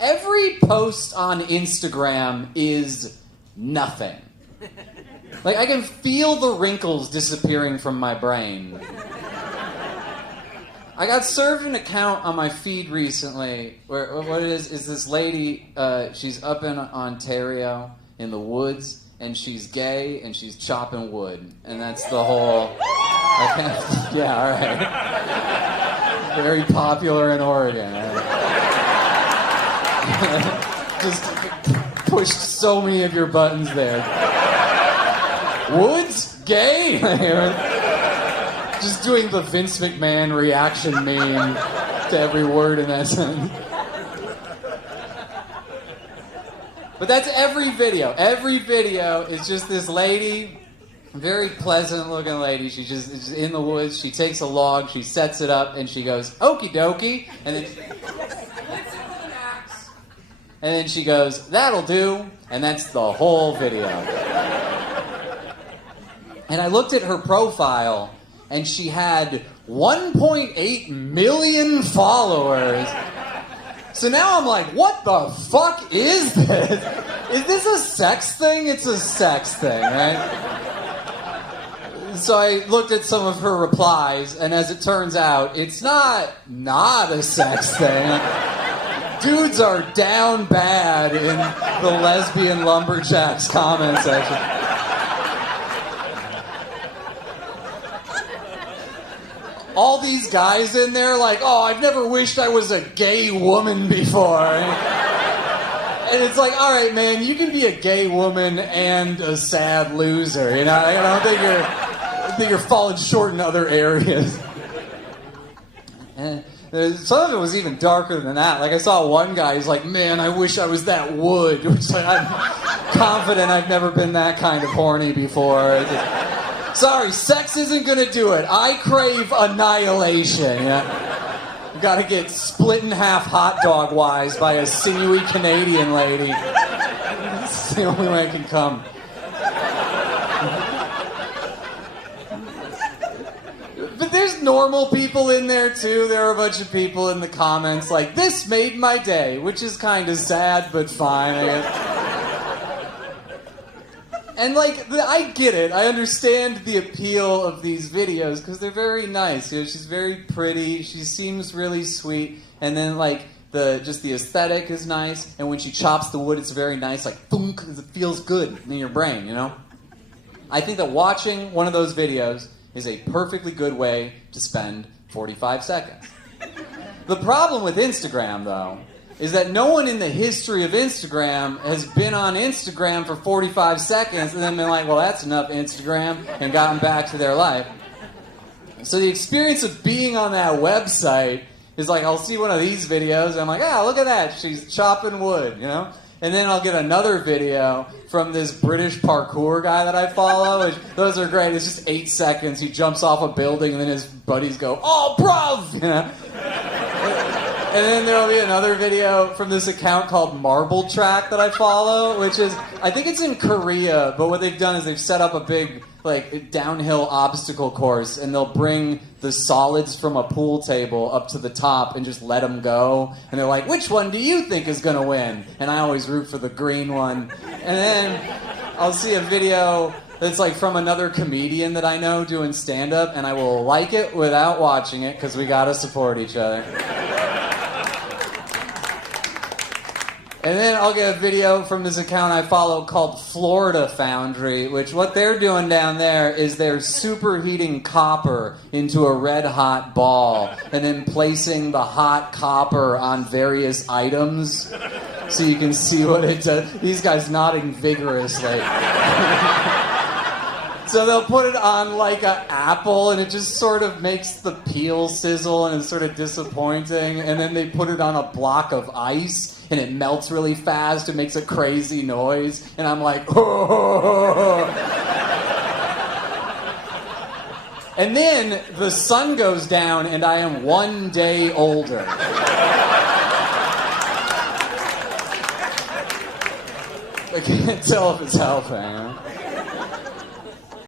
every post on Instagram is nothing. Like, I can feel the wrinkles disappearing from my brain. I got served an account on my feed recently where what it is this lady, she's up in Ontario in the woods, and she's gay, and she's chopping wood. And that's the whole... yeah, all right. Very popular in Oregon. Just pushed so many of your buttons there. Woods? Gay? Just doing the Vince McMahon reaction meme to every word in that sentence. But that's every video. Every video is just this lady, very pleasant looking lady. She just is in the woods. She takes a log, she sets it up, and she goes, okie dokie. And then and then she goes, that'll do. And that's the whole video. And I looked at her profile, and she had 1.8 million followers. So now I'm like, what the fuck is this? Is this a sex thing? It's a sex thing, right? So I looked at some of her replies, and as it turns out, it's not a sex thing. Dudes are down bad in the lesbian lumberjacks comment section. All these guys in there like, oh, I've never wished I was a gay woman before. And it's like, all right, man, you can be a gay woman and a sad loser. You know, I think you're falling short in other areas. And some of it was even darker than that. Like, I saw one guy, he's like, man, I wish I was that wood. Which, like, I'm confident I've never been that kind of horny before. Sorry, sex isn't gonna do it. I crave annihilation. Yeah? Gotta get split in half hot dog wise by a sinewy Canadian lady. It's the only way I can come. But there's normal people in there too. There are a bunch of people in the comments like, this made my day, which is kind of sad, but fine, I guess. And, like, I get it. I understand the appeal of these videos because they're very nice. You know, she's very pretty. She seems really sweet. And then, like, just the aesthetic is nice. And when she chops the wood, it's very nice. Like, boom, it feels good in your brain, you know? I think that watching one of those videos is a perfectly good way to spend 45 seconds. The problem with Instagram, though, is that no one in the history of Instagram has been on Instagram for 45 seconds and then been like, well, that's enough Instagram, and gotten back to their life. So the experience of being on that website is like, I'll see one of these videos, and I'm like, look at that, she's chopping wood, you know? And then I'll get another video from this British parkour guy that I follow. Which, those are great. It's just 8 seconds. He jumps off a building, and then his buddies go, oh, bruv! You know? And then there'll be another video from this account called Marble Track that I follow, which is, I think it's in Korea, but what they've done is they've set up a big, like, downhill obstacle course, and they'll bring the solids from a pool table up to the top and just let them go. And they're like, which one do you think is going to win? And I always root for the green one. And then I'll see a video that's like from another comedian that I know doing stand-up, and I will like it without watching it because we got to support each other. And then I'll get a video from this account I follow called Florida Foundry, which what they're doing down there is they're superheating copper into a red-hot ball and then placing the hot copper on various items so you can see what it does. These guys nodding vigorously. So they'll put it on like an apple, and it just sort of makes the peel sizzle, and it's sort of disappointing. And then they put it on a block of ice, and it melts really fast. It makes a crazy noise, and I'm like, oh. And then the sun goes down, and I am 1 day older. I can't tell if it's helping. Huh?